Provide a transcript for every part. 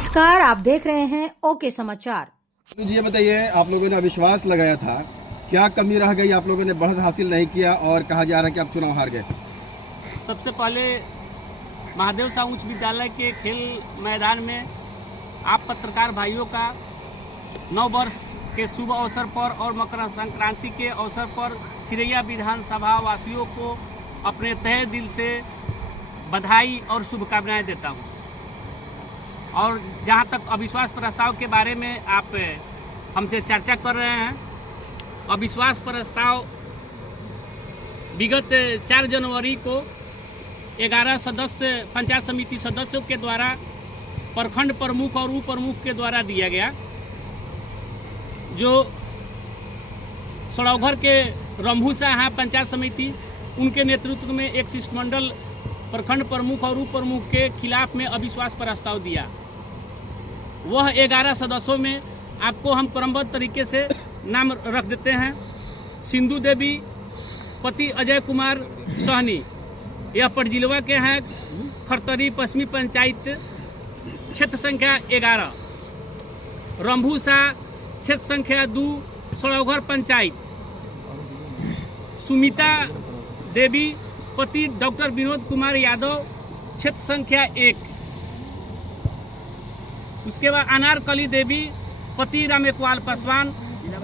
नमस्कार, आप देख रहे हैं ओके समाचार। जी ये बताइए, आप लोगों ने अविश्वास लगाया था, क्या कमी रह गई? आप लोगों ने बढ़त हासिल नहीं किया और कहा जा रहा है कि आप चुनाव हार गए। सबसे पहले महादेव शाह उच्च विद्यालय के खेल मैदान में आप पत्रकार भाइयों का नव वर्ष के शुभ अवसर पर और मकर संक्रांति के अवसर पर चिरैया विधानसभा वासियों को अपने तहे दिल से बधाई और शुभकामनाएं देता हूं। और जहां तक अविश्वास प्रस्ताव के बारे में आप हमसे चर्चा कर रहे हैं, अविश्वास प्रस्ताव विगत 4 जनवरी को 11 सदस्य पंचायत समिति सदस्यों के द्वारा प्रखंड प्रमुख और उप प्रमुख के द्वारा दिया गया, जो सड़ौघर के रंभू साहब पंचायत समिति उनके नेतृत्व में एक शिष्टमंडल प्रखंड प्रमुख और उप प्रमुख के खिलाफ में अविश्वास प्रस्ताव दिया। वह 11 सदस्यों में आपको हम क्रमबद्ध तरीके से नाम रख देते हैं। सिंधु देवी पति अजय कुमार सहनी, यह पटजिलवा के हैं, खरतरी पश्चिमी पंचायत क्षेत्र संख्या 11। रंभू शाह क्षेत्र संख्या 2 सड़ौघर पंचायत। सुमिता देवी पति डॉक्टर विनोद कुमार यादव क्षेत्र संख्या 1। उसके बाद अनारकली देवी पति रामेकवाल पासवान,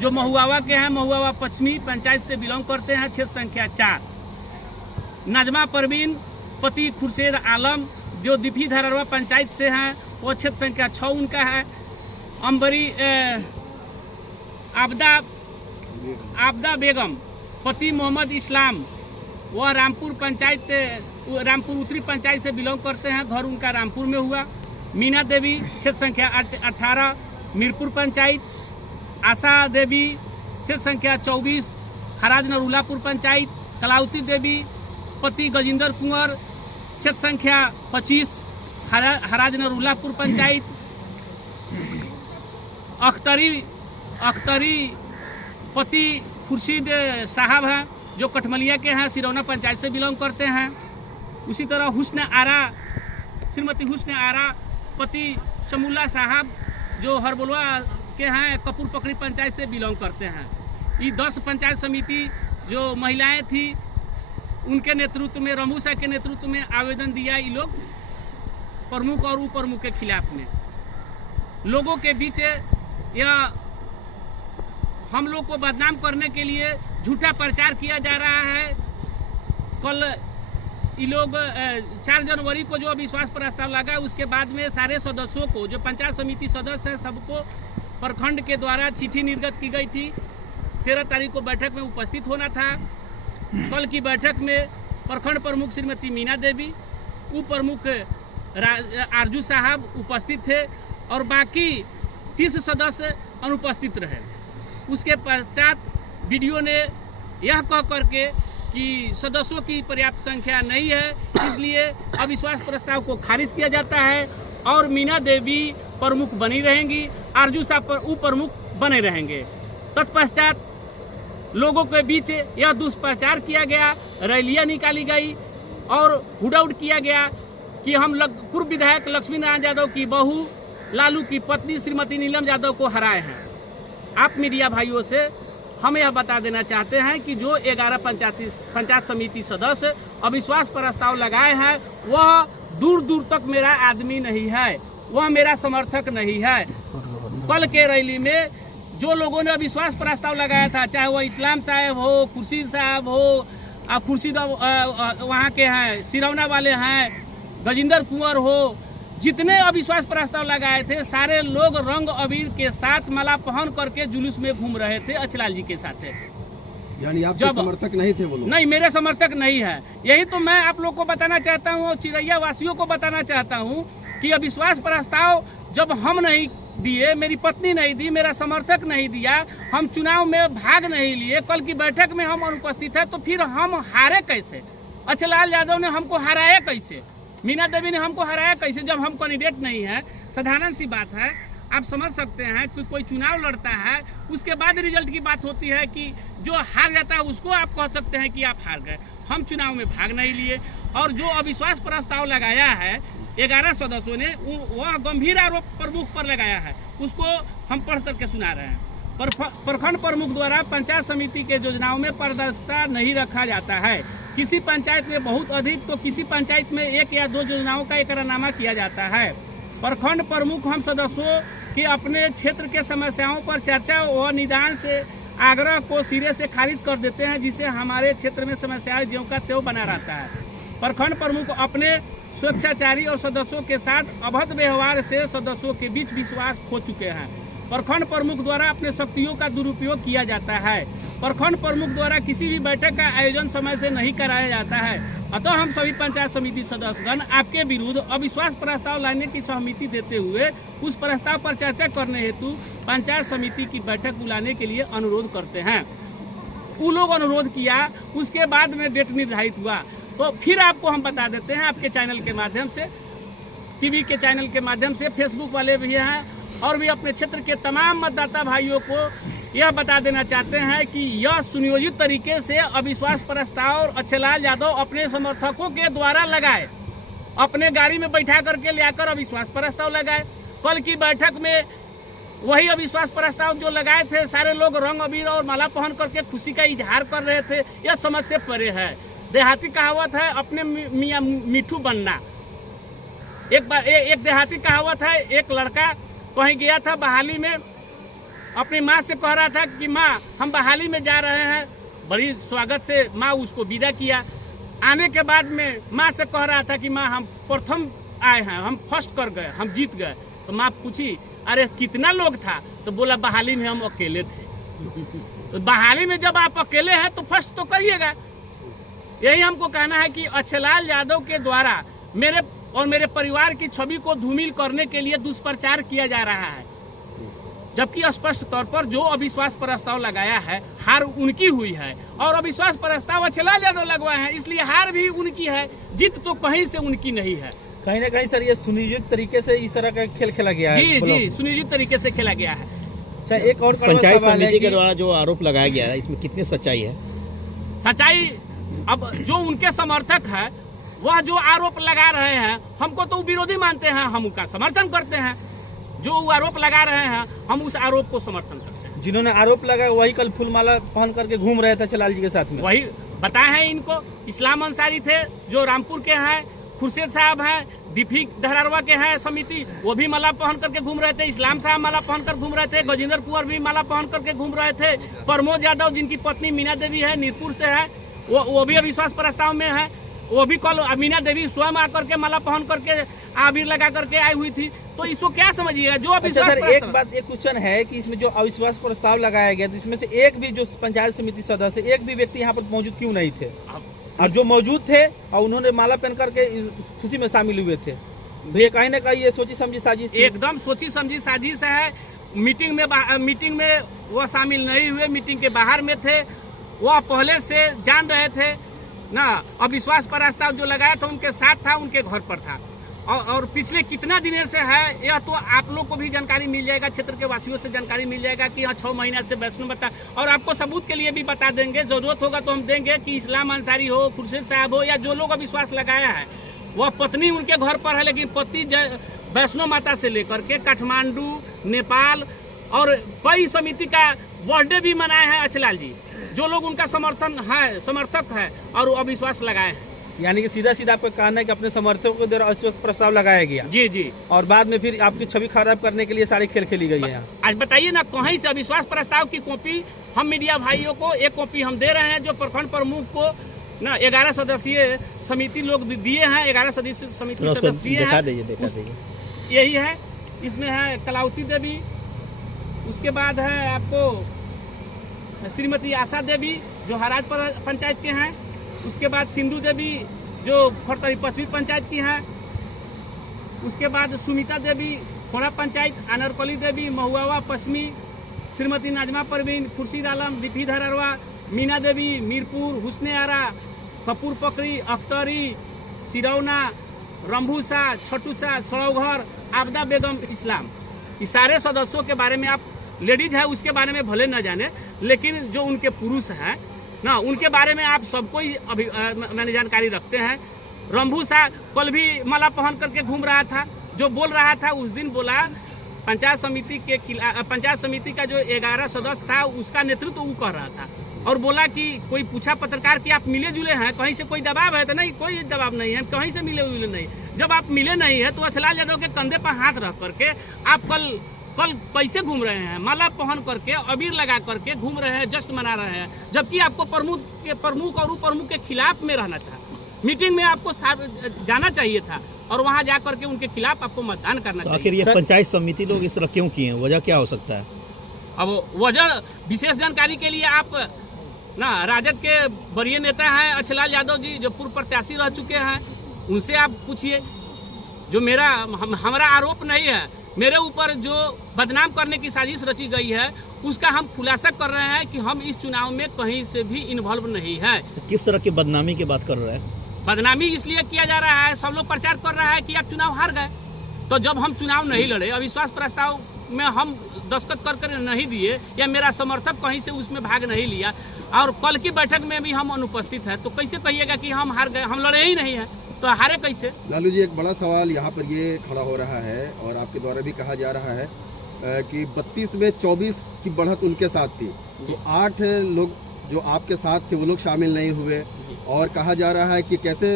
जो महुआवा के हैं, महुआवा पश्चिमी पंचायत से बिलोंग करते हैं, क्षेत्र संख्या 4। नजमा परवीन पति खुर्शेद आलम, जो दीपी धररवा पंचायत से हैं, वो क्षेत्र संख्या 6 उनका है। अंबरी आबदा बेगम पति मोहम्मद इस्लाम, वह रामपुर उत्तरी पंचायत से बिलोंग करते हैं, घर उनका रामपुर में हुआ। मीना देवी क्षेत्र संख्या 18 मीरपुर पंचायत। आशा देवी क्षेत्र संख्या 24 हराज नरुलापुर पंचायत। कलावती देवी पति गजेंद्र कुंवर क्षेत्र संख्या 25 हराज नरुलापुर पंचायत। अख्तरी पति खुर्शीद साहब हैं, जो कठमलिया के हैं, सिरौना पंचायत से बिलोंग करते हैं। उसी तरह श्रीमती हुस्न आरा पति चमुल्ला साहब, जो हरबोलवा के हैं, कपूर पकड़ी पंचायत से बिलोंग करते हैं। ये 10 पंचायत समिति जो महिलाएं थी, उनके नेतृत्व में, रंभू शाह के नेतृत्व में आवेदन दिया ये लोग प्रमुख और उप प्रमुख के खिलाफ में। लोगों के बीच यह हम लोग को बदनाम करने के लिए झूठा प्रचार किया जा रहा है। कल ये लोग 4 जनवरी को जो अविश्वास प्रस्ताव लगा, उसके बाद में सारे सदस्यों को, जो पंचायत समिति सदस्य हैं, सबको प्रखंड के द्वारा चिट्ठी निर्गत की गई थी। 13 तारीख को बैठक में उपस्थित होना था। कल की बैठक में प्रखंड प्रमुख श्रीमती मीना देवी, उप प्रमुख आरजू साहब उपस्थित थे और बाकी 30 सदस्य अनुपस्थित रहे। उसके पश्चात वीडियो ने यह कह करके कि सदस्यों की पर्याप्त संख्या नहीं है, इसलिए अविश्वास प्रस्ताव को खारिज किया जाता है और मीना देवी प्रमुख बनी रहेंगी, आरजू साहब उप प्रमुख बने रहेंगे। तत्पश्चात लोगों के बीच यह दुष्प्रचार किया गया, रैलियां निकाली गई और हुडआउट किया गया कि हम पूर्व विधायक लक्ष्मी नारायण यादव की बहू लालू की पत्नी श्रीमती नीलम यादव को हराए हैं। आप मीडिया भाइयों से हम यह बता देना चाहते हैं कि जो 11 पंचायत समिति सदस्य अविश्वास प्रस्ताव लगाए हैं, वह दूर दूर तक मेरा आदमी नहीं है, वह मेरा समर्थक नहीं है। कल के रैली में जो लोगों ने अविश्वास प्रस्ताव लगाया था, चाहे वह इस्लाम साहब हो, खुर्शीद साहब हो, खुर्शीद वहाँ के हैं, सिरौना वाले हैं, गजेंद्र कुंवर हो, जितने अविश्वास प्रस्ताव लगाए थे, सारे लोग रंग अबीर के साथ माला पहन करके जुलूस में घूम रहे थे अचलाल जी के साथ। यानी आपके समर्थक नहीं थे वो लोग? नहीं, मेरे समर्थक नहीं है। यही तो मैं आप लोग को बताना चाहता हूँ और चिरैया वासियों को बताना चाहता हूँ कि अविश्वास प्रस्ताव जब हम नहीं दिए, मेरी पत्नी नहीं दी, मेरा समर्थक नहीं दिया, हम चुनाव में भाग नहीं लिए, कल की बैठक में हम अनुपस्थित है, तो फिर हम हारे कैसे? अचलाल यादव ने हमको हराया कैसे? मीना देवी ने हमको हराया कैसे जब हम कैंडिडेट नहीं है? साधारण सी बात है। आप समझ सकते हैं कि कोई चुनाव लड़ता है, उसके बाद रिजल्ट की बात होती है कि जो हार जाता है उसको आप कह सकते हैं कि आप हार गए। हम चुनाव में भाग नहीं लिए और जो अविश्वास प्रस्ताव लगाया है 11 सदस्यों ने वह गंभीर आरोप प्रमुख पर लगाया है, उसको हम पढ़ करके सुना रहे हैं। प्रखंड प्रमुख द्वारा पंचायत समिति के योजनाओं में पारदर्शिता नहीं रखा जाता है। किसी पंचायत में बहुत अधिक तो किसी पंचायत में 1 या 2 योजनाओं का एकरारनामा किया जाता है। प्रखंड प्रमुख हम सदस्यों के अपने क्षेत्र के समस्याओं पर चर्चा व निदान से आग्रह को सिरे से खारिज कर देते हैं, जिससे हमारे क्षेत्र में समस्याएं ज्यों का त्यों बना रहता है। प्रखंड प्रमुख अपने स्वेच्छाचारी और सदस्यों के साथ अभद्र व्यवहार से सदस्यों के बीच विश्वास खो चुके हैं। प्रखंड प्रमुख द्वारा अपने शक्तियों का दुरुपयोग किया जाता है। प्रखंड प्रमुख द्वारा किसी भी बैठक का आयोजन समय से नहीं कराया जाता है। अतः हम सभी पंचायत समिति सदस्यगण आपके विरुद्ध अविश्वास प्रस्ताव लाने की सहमति देते हुए उस प्रस्ताव पर चर्चा करने हेतु पंचायत समिति की बैठक बुलाने के लिए अनुरोध करते हैं। वो लोग अनुरोध किया, उसके बाद में डेट निर्धारित हुआ। तो फिर आपको हम बता देते हैं आपके चैनल के माध्यम से, टीवी के चैनल के माध्यम से, फेसबुक वाले भी हैं और भी अपने क्षेत्र के तमाम मतदाता भाइयों को यह बता देना चाहते हैं कि यह सुनियोजित तरीके से अविश्वास प्रस्ताव अच्छेलाल यादव अपने समर्थकों के द्वारा लगाए, अपने गाड़ी में बैठा करके ले आकर अविश्वास प्रस्ताव लगाए। कल की बैठक में वही अविश्वास प्रस्ताव जो लगाए थे, सारे लोग रंग अबीर और माला पहन करके खुशी का इजहार कर रहे थे। यह समझ से परे है। देहाती कहावत है, अपने मियाँ मिठू बनना। एक देहाती कहावत है, एक लड़का कहीं गया था बहाली में, अपनी माँ से कह रहा था कि माँ हम बहाली में जा रहे हैं। बड़ी स्वागत से माँ उसको विदा किया। आने के बाद में माँ से कह रहा था कि माँ हम प्रथम आए हैं, हम फर्स्ट कर गए, हम जीत गए। तो माँ पूछी अरे कितना लोग था? तो बोला बहाली में हम अकेले थे। तो बहाली में जब आप अकेले हैं तो फर्स्ट तो करिएगा। यही हमको कहना है कि अच्छेलाल यादव के द्वारा मेरे और मेरे परिवार की छवि को धूमिल करने के लिए दुष्प्रचार किया जा रहा है, जबकि स्पष्ट तौर पर जो अविश्वास प्रस्ताव लगाया है हार उनकी हुई है और अविश्वास प्रस्ताव अच्छेलाल यादव लगवाए हैं, इसलिए हार भी उनकी है, जीत तो कहीं से उनकी नहीं है। कहीं ना कहीं सर ये सुनियोजित तरीके से इस तरह का खेल खेला गया है। जी, सुनियोजित तरीके से खेला गया है। सर एक और पंचायत समिति के द्वारा जो आरोप लगाया गया है, इसमें कितनी सच्चाई है? सच्चाई, अब जो उनके समर्थक है वह जो आरोप लगा रहे हैं, हमको तो विरोधी मानते हैं, हम उनका समर्थन करते हैं। जो आरोप लगा रहे हैं हम उस आरोप को समर्थन करते हैं। जिन्होंने आरोप लगाया वही कल फूलमाला पहन करके घूम रहे थे अच्छेलाल जी के साथ में। वही बताए हैं इनको। इस्लाम अंसारी थे जो रामपुर के हैं, खुर्शीद साहब हैं डिफी धरारवा के हैं समिति, वो भी माला पहन करके घूम रहे थे। इस्लाम साहब माला पहन कर घूम रहे थे। गजेंद्र कुंवर भी माला पहन करके घूम रहे थे। प्रमोद यादव जिनकी पत्नी मीना देवी है, नीरपुर से है, वो भी अविश्वास प्रस्ताव में है। वो भी कल मीना देवी स्वयं आकर के माला पहन करके आबिर लगा करके आई हुई थी। तो इसको क्या समझिएगा जो अविश्वास सर एक बात, एक क्वेश्चन है कि इसमें जो अविश्वास प्रस्ताव लगाया गया, तो इसमें से एक भी जो पंचायत समिति सदस्य, एक भी व्यक्ति यहाँ पर मौजूद क्यों नहीं थे? और जो मौजूद थे और उन्होंने माला पहन करके खुशी में शामिल हुए थे, भैया कहीं ना कहीं ये सोची समझी साजिश? एकदम सोची समझी साजिश है। मीटिंग में वो शामिल नहीं हुए, मीटिंग के बाहर में थे। वह पहले से जान रहे थे ना, अविश्वास प्रस्ताव जो लगाया था उनके साथ था, उनके घर पर था। और पिछले कितना दिनों से है यह तो आप लोग को भी जानकारी मिल जाएगा, क्षेत्र के वासियों से जानकारी मिल जाएगा कि यहाँ 6 महीना से वैष्णो बता। और आपको सबूत के लिए भी बता देंगे, जरूरत होगा तो हम देंगे कि इस्लाम अंसारी हो, खुर्शीद साहब हो, या जो लोग अविश्वास लगाया है वह पत्नी उनके घर पर है, लेकिन पति वैष्णो माता से लेकर के काठमांडू, नेपाल और कई समिति का बर्थडे भी मनाए हैं अच्छेलाल जी। जो लोग उनका समर्थक है और अविश्वास लगाए हैं। यानी कि सीधा सीधा आपका कहना है कि अपने समर्थकों के द्वारा अविश्वास प्रस्ताव लगाया गया। जी। और बाद में फिर आपकी छवि खराब करने के लिए सारी खेल खेली गई है। आज बताइए ना, कहीं से अविश्वास प्रस्ताव की कॉपी हम मीडिया भाइयों को एक कॉपी हम दे रहे हैं, जो प्रखंड प्रमुख को ना 11 सदस्यीय समिति लोग दिए हैं, 11 सदस्य समिति सदस्य दिए हैं। यही है, इसमें है कलावती देवी, उसके बाद है आपको श्रीमती आशा देवी जो हराजपुर पंचायत के हैं, उसके बाद सिंधु देवी जो खरतरी पश्चिमी पंचायत की हैं, उसके बाद सुमिता देवी खोड़ा पंचायत, अनरकली देवी महुआ पश्चिमी, श्रीमती नाजमा परवीन, खुर्शीद आलम डिफी धरारवा, मीना देवी मीरपुर, हुस्ने आरा, कपूर पकड़ी, अख्तरी, सिरौना, रंभूसा, छठूसा, सड़ौघर, आपदा बेगम, इस्लाम। इस सारे सदस्यों के बारे में आप, लेडीज है उसके बारे में भले न जाने, लेकिन जो उनके पुरुष हैं ना, उनके बारे में आप सबको ही मैंने जानकारी रखते हैं। रंभू शाह कल भी माला पहन करके घूम रहा था, जो बोल रहा था उस दिन बोला पंचायत समिति का जो 11 सदस्य था उसका नेतृत्व वो कर रहा था, और बोला कि कोई पूछा पत्रकार कि आप मिले जुले हैं, कहीं से कोई दबाव है? तो नहीं, कोई दबाव नहीं है, कहीं से मिले जुले नहीं। जब आप मिले नहीं है तो अच्छलाल यादव के कंधे पर हाथ रख करके आप कल कैसे घूम रहे हैं? माला पहन करके, अबीर लगा करके घूम रहे हैं, जश्न मना रहे हैं, जबकि आपको प्रमुख और उप प्रमुख के खिलाफ में रहना था। मीटिंग में आपको जाना चाहिए था और वहां जा करके उनके खिलाफ आपको मतदान करना चाहिए। आखिर ये पंचायत समिति लोग इस तरह क्यों किए हैं, वजह क्या हो सकता है? अब वजह विशेष जानकारी के लिए आप ना राजद के वरीय नेता हैं अच्छलाल यादव जी, जो पूर्व प्रत्याशी रह चुके हैं, उनसे आप पूछिए। जो हमारा आरोप नहीं है, मेरे ऊपर जो बदनाम करने की साजिश रची गई है उसका हम खुलासा कर रहे हैं कि हम इस चुनाव में कहीं से भी इन्वॉल्व नहीं है। किस तरह की बदनामी की बात कर रहा है? बदनामी इसलिए किया जा रहा है, सब लोग प्रचार कर रहा है कि आप चुनाव हार गए। तो जब हम चुनाव नहीं लड़े, अविश्वास प्रस्ताव में हम दस्तखत कर नहीं दिए, या मेरा समर्थक कहीं से उसमें भाग नहीं लिया, और कल की बैठक में भी हम अनुपस्थित हैं, तो कैसे कहिएगा कि हम हार गए? हम लड़े ही नहीं हैं, तो हारे कैसे? लालू जी, एक बड़ा सवाल यहाँ पर ये खड़ा हो रहा है और आपके द्वारा भी कहा जा रहा है कि 32 में 24 की बढ़त उनके साथ थी, तो 8 लोग जो आपके साथ थे वो लोग शामिल नहीं हुए, और कहा जा रहा है कि कैसे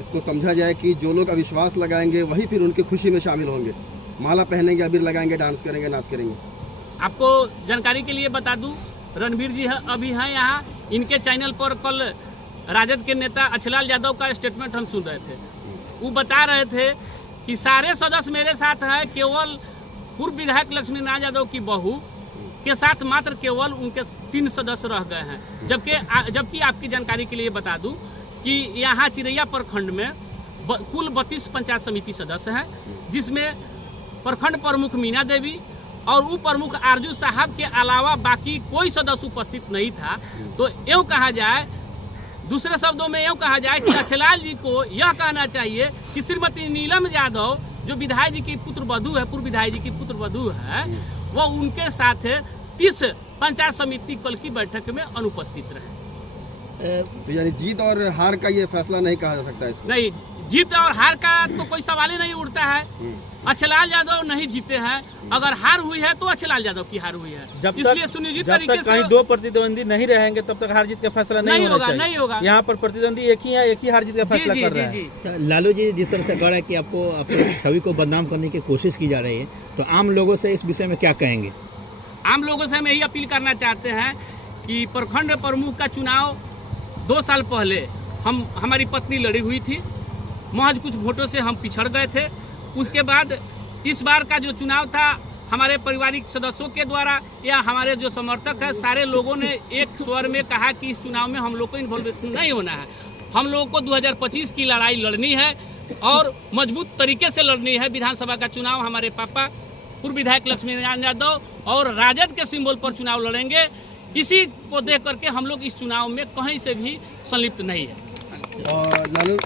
इसको समझा जाए कि जो लोग अविश्वास लगाएंगे वही फिर उनकी खुशी में शामिल होंगे, माला पहनेंगे, अबीर लगाएंगे, डांस करेंगे, नाच करेंगे। आपको जानकारी के लिए बता दूं, रणवीर जी अभी हैं यहाँ, इनके चैनल पर कल राजद के नेता अच्छलाल यादव का स्टेटमेंट हम सुन रहे थे। वो बता रहे थे कि सारे सदस्य मेरे साथ हैं, केवल पूर्व विधायक लक्ष्मी नारायण यादव की बहू के साथ मात्र केवल उनके 3 सदस्य रह गए हैं। जबकि आपकी जानकारी के लिए बता दूं कि यहाँ चिरैया प्रखंड में कुल 32 पंचायत समिति सदस्य हैं, जिसमें प्रखंड प्रमुख मीना देवी और उप प्रमुख आरजू साहब के अलावा बाकी कोई सदस्य उपस्थित नहीं था। तो यूँ कहा जाए, दूसरे शब्दों में यूँ कहा जाए कि अच्छलाल जी को यह कहना चाहिए कि श्रीमती नीलम यादव जो विधायक जी की पुत्र वधू है, पूर्व विधायक जी की पुत्र वधू है, वो उनके साथ 30 पंचायत समिति कल की बैठक में अनुपस्थित रहे। तो यानी जीत और हार का ये फैसला नहीं कहा जा सकता इसमें? नहीं, जीत और हार का तो कोई सवाल ही नहीं उठता है। अच्छलाल यादव नहीं जीते हैं, अगर हार हुई है तो अच्छलाल यादव की हार हुई है। इसलिए सुनियोजित तरीके से कहीं 2 प्रतिद्वंदी नहीं रहेंगे तब तक हार जीत का फैसला नहीं होगा। नहीं होगा। यहाँ पर प्रतिद्वंदी एक ही है, एक ही हार जीत का फैसला कर रहे हैं। लालू जी, जिस तरह से कह रहे हैं कि आपको अपनी छवि को बदनाम करने की कोशिश की जा रही है, तो आम लोगों से इस विषय में क्या कहेंगे? आम लोगों से हम यही अपील करना चाहते हैं कि प्रखंड प्रमुख का चुनाव 2 साल पहले हमारी पत्नी लड़ी हुई थी, महज कुछ वोटों से हम पिछड़ गए थे। उसके बाद इस बार का जो चुनाव था, हमारे पारिवारिक सदस्यों के द्वारा या हमारे जो समर्थक हैं, सारे लोगों ने एक स्वर में कहा कि इस चुनाव में हम लोग को इन्वॉल्वेशन नहीं होना है। हम लोगों को 2025 की लड़ाई लड़नी है और मजबूत तरीके से लड़नी है। विधानसभा का चुनाव हमारे पापा पूर्व विधायक लक्ष्मी नारायण यादव और राजद के सिंबल पर चुनाव लड़ेंगे। इसी को देख करके हम लोग इस चुनाव में कहीं से भी संलिप्त नहीं है। लालू